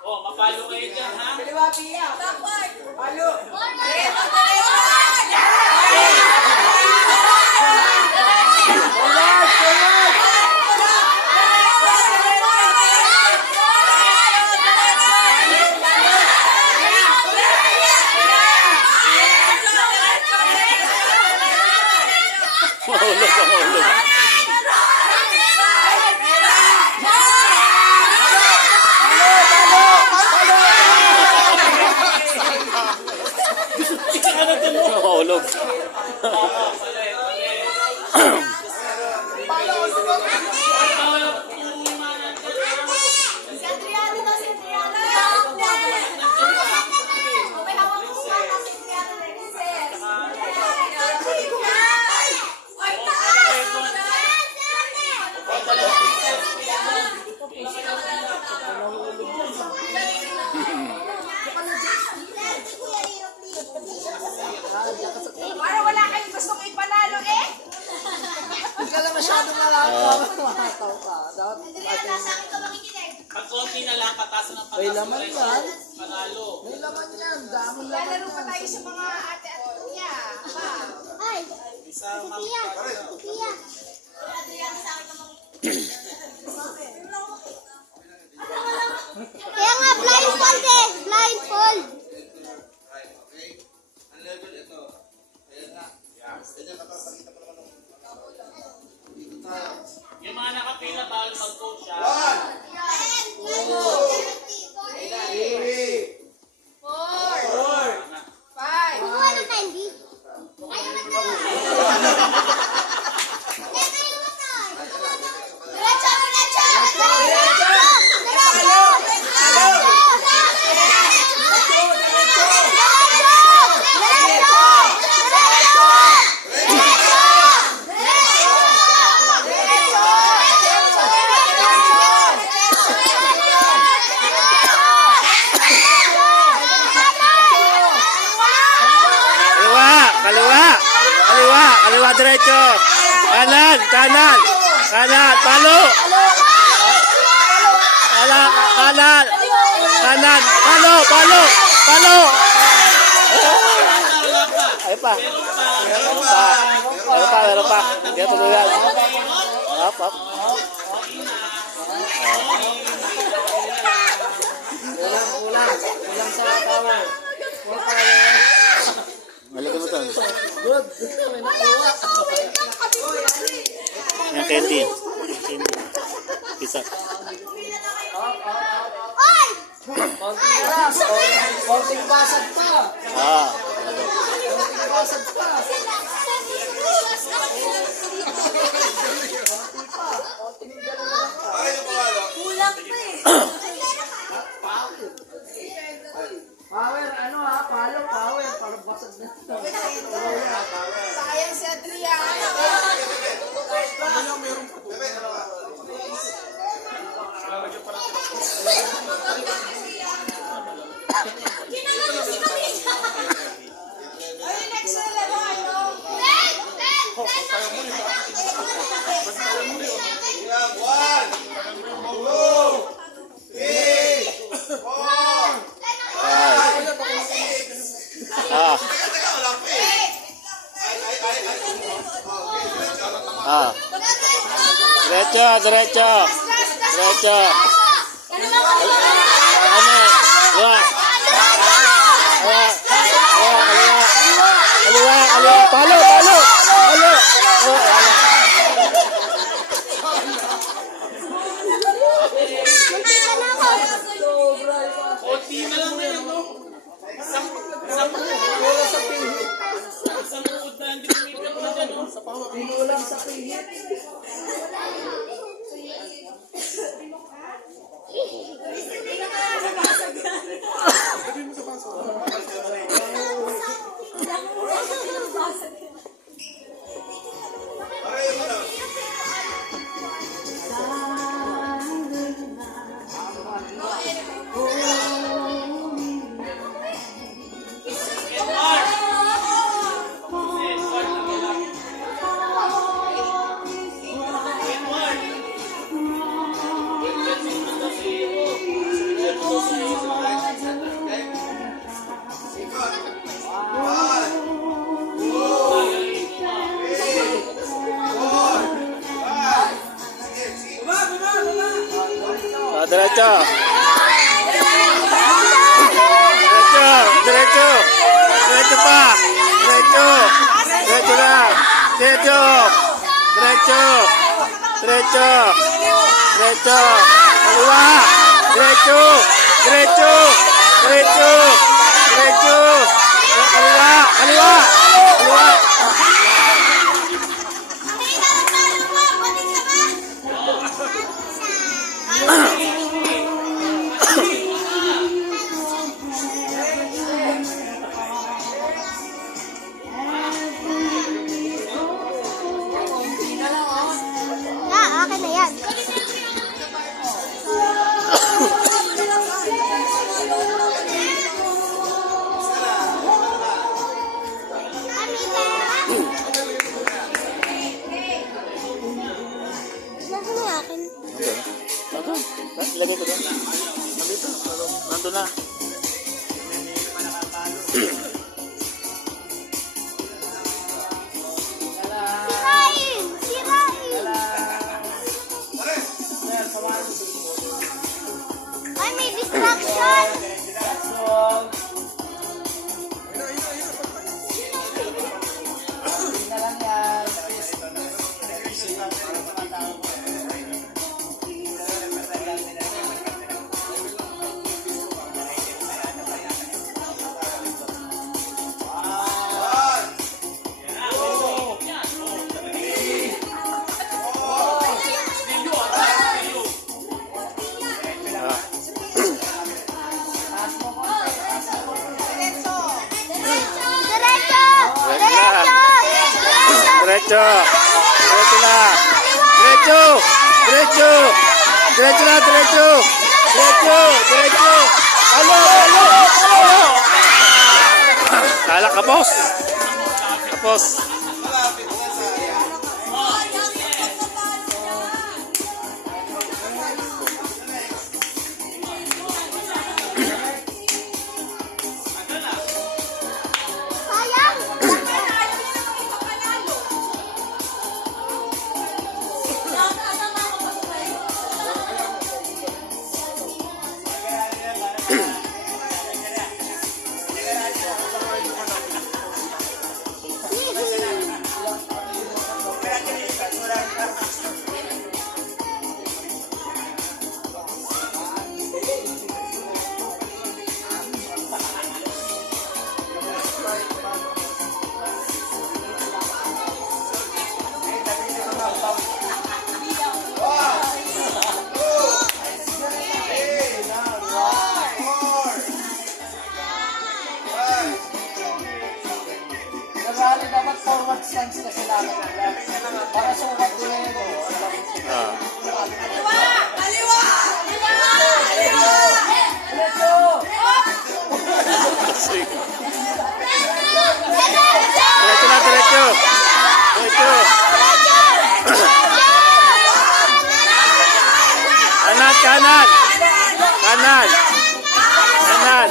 Oh, mapalo kayo dyan, ha? Kaliwa, Pia. Palo. Mahulog, mahulog. Mahulog. Parang wala kayong gustong ipanalo eh. Hindi ka lang masyadong makataw ka. Pag konti na lang, patasan ng May patasan. laman yan. Panalo. May laman yan. Daming laman Lalaro pa yan. tayo sa mga ate at kuya. Isa mga Kaya nga, blindfold eh! Blindfold! yung mga nakapila, bawal mag-coach, ha? 5. Kumuha ng candy. Ayaw na tayo! Diretso! Diretso! Kaliwa diretso. Kanan, kanan. Kanan, palo. Kanan. Kanan, palo, palo. Palo. Ay pa. Meron pa. Kaya tuluyan. Up. Kulang sa power. Malagay mo ito. Good. May nakuha. Yung candy. Pisa. Konting basag pa. Konting basag pa. Kulang pa eh. Power, ano ha? Palo, power. Parang basag na ito. Sayang si Adriana. Ay, next na laro, ano? Diretso. Ano? Kaliwa. Palo. konti na lang na yun, no? Isang uod na hindi kumipit na dyan, no? Pinulang sa pihit. Diretso. Diretso. Diretso. Diretso pa. Diretso. Diretso na. Diretso. Diretso. Diretso. Diretso. Kaliwa. Diretso. Diretso. Diretso. Diretso. Kaliwa. Kaliwa. Kaliwa. Akin na yan. Nasaan na akin? Nandun. Ilagay ko doon. Nandito. Nandun na. Sirain! Sirain! Ay, may distraction! Na lang yan. Diretso! Diretso! Diretso. Diretso na. Diretso. Diretso. Diretso na. Diretso. Diretso. Diretso. Halo. Halo. Halo. Kala kapos. Kapos. Sayang! Nabali dapat forward stance kasi dapat. Para sukat din ito. Ah. Diretso! Sige. Diretso na. Diretso. Diretso. Kanan. Kanan. Kanan. Kanan.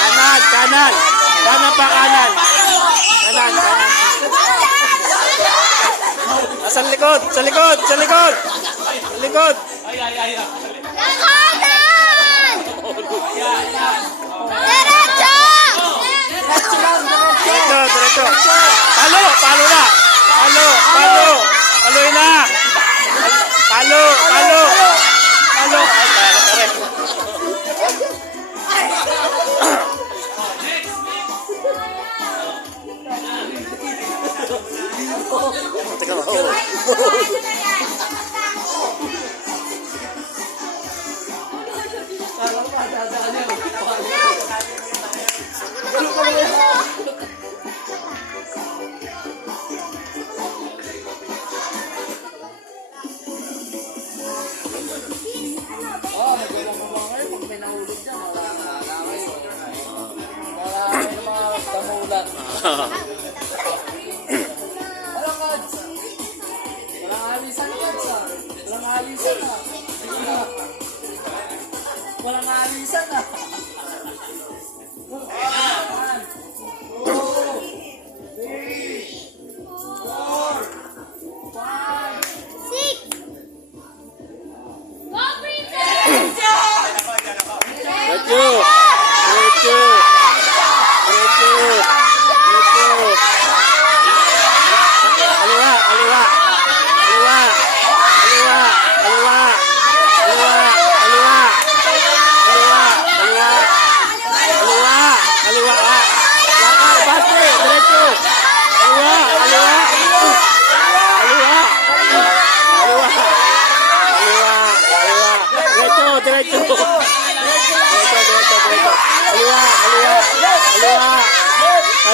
Kanan. Kanan. Kanan pa kanan. Kanan. Kanan. Sa likod. Sa likod. Sa likod. Sa likod. Kanan! Diretso! Diretso. Diretso. Palo. Palo na. Palo. Palo. Paloy na. Palo. Palo. Palo. Ay, palo ka rin. Teka mo. Alam ko, dadaan yun. Oh, nagulong mo mga ngayon. Pag may nahulog dyan, wala na kayo. Wala kayo ng mga kamulat. Alam ka, walang alisan yan sa. Walang alisan na. Walang alisan na. One, two, three, four,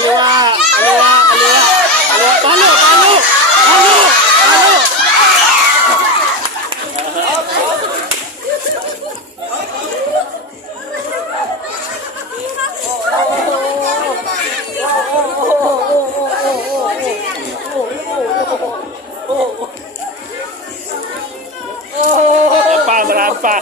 Kaliwa! Kaliwa! Kaliwa! Kaliwa! Palo! Palo! Palo! Palo! Yan pa, marami pa.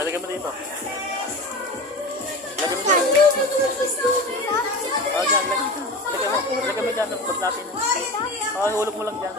Lagyan mo dito. Lagyan mo dyan. Oh, dyan. Lagyan mo. Lagyan mo dyan. Pag natin. Oh, hulog mo lang dyan.